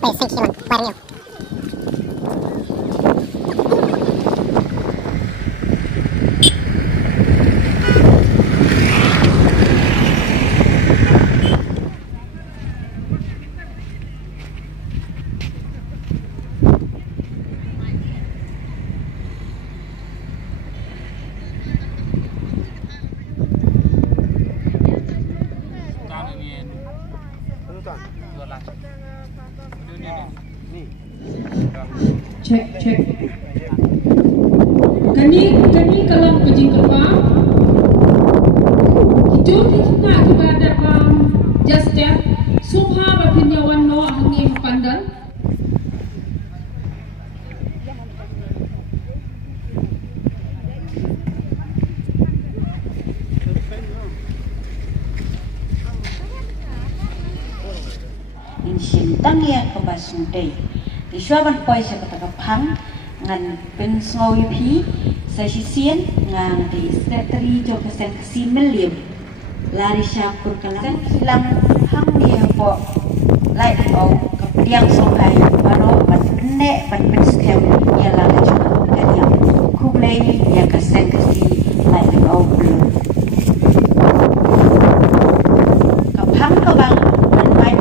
Thank you, Mario. Cek. Kani kalam kajing kapal. Hidup kita kepada jasnya subha bapinyawan no hangi pandal. Inshin tangia kebasunde. Di syuaban poi sa katagapang ngan pensngawi pi sa sisian ngan di secretary Jokesen Million lari syapur kalang silang hang dia po lai au kapdiang songai baro ban nek ban penskem ya la kacuma kanya kublai ya kasen kasi lai au blue kapang kabang ban mai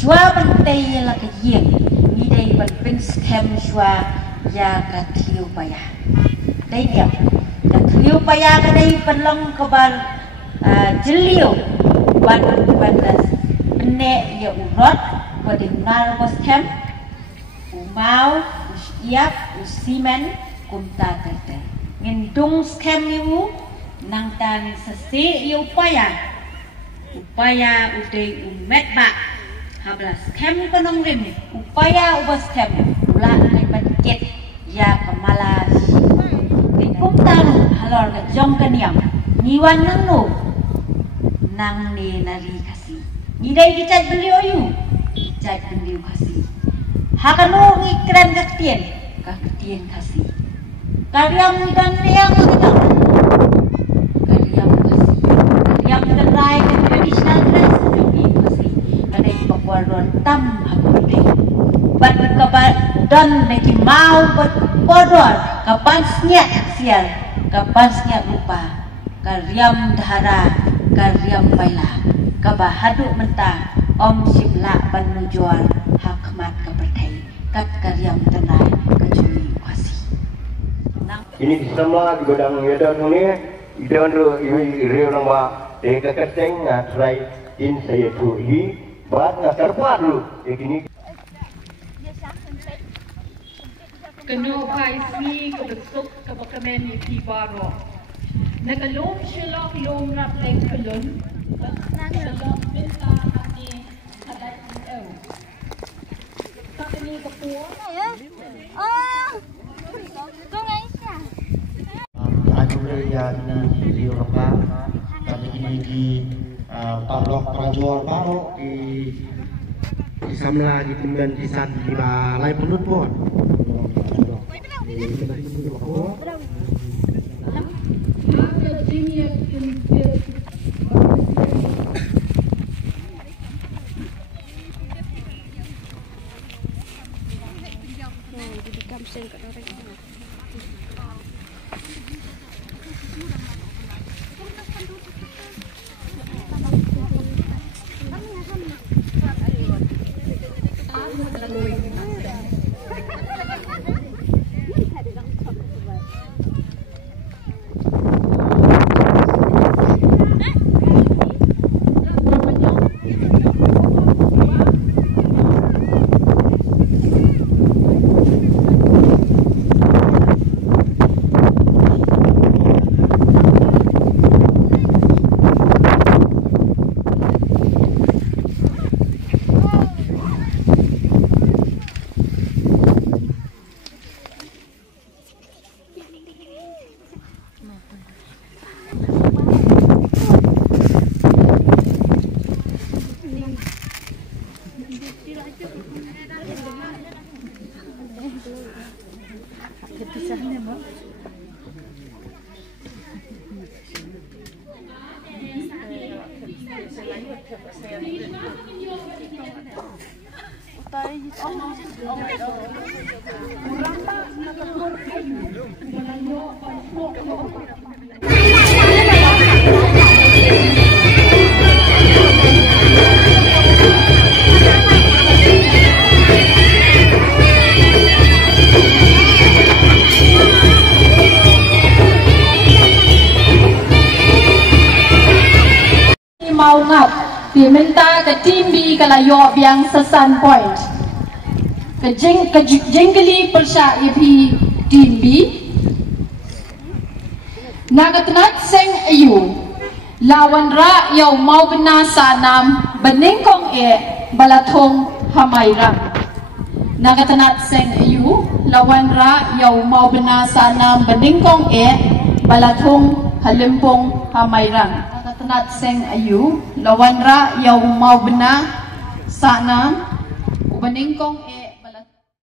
Shua bantai la kajian ni dai ban penskem shua ya katliu paya dai dia katliu paya ka dai panlong kabal jeliu ban ne ya urot kodinal poskem umau usiap usimen kumta tete ngendung skem niu nang tan sesi yu upaya uday umet ba hablas kem konong rim upaya ubas kem ula ay budget ya kamalas di kumtaru halor ka jong kaniam niwan nanu nang ni nari kasi nidai gicat beliau yu gicat beliau kasi hakanu ngikran kaktian kasi karyam dan liang kita karyam kasi karyam terai traditional dress Wadon tam hakude bat kabar don neki mau bat bodor kapan snya rupa karyam dhara karyam baila kabahadu menta om sibla ban nujual hakmat kapertai kat karyam tenai kajuli kuasi ini semua di godang yadon ini idon ru iri orang ba deka keteng ngatrai in saya tuhi Buat nak terpadu, begini. Keno paisi kebesuk kebakamen iti baro. Nakalom sila kilom rap leng kelun. Nakalom benta ati adat ew. Kakani kapua. Oh, tungai siya. Aku ya di Eropa. Kami ini di Parlok Prajuar Baru di Samla di Timban Tisan di Balai Penut pun. mau ngap diminta ke tim B kalayo biang sesan point ke jengkeli persya ipi tim B nagatnat seng ayu lawan ra yaw mau bena sanam beningkong balathong hamairang nagatnat seng ayu lawan ra yaw mau bena sanam beningkong balathong halimpong hamairang nagatnat seng ayu lawan ra yaw mau bena sanam beningkong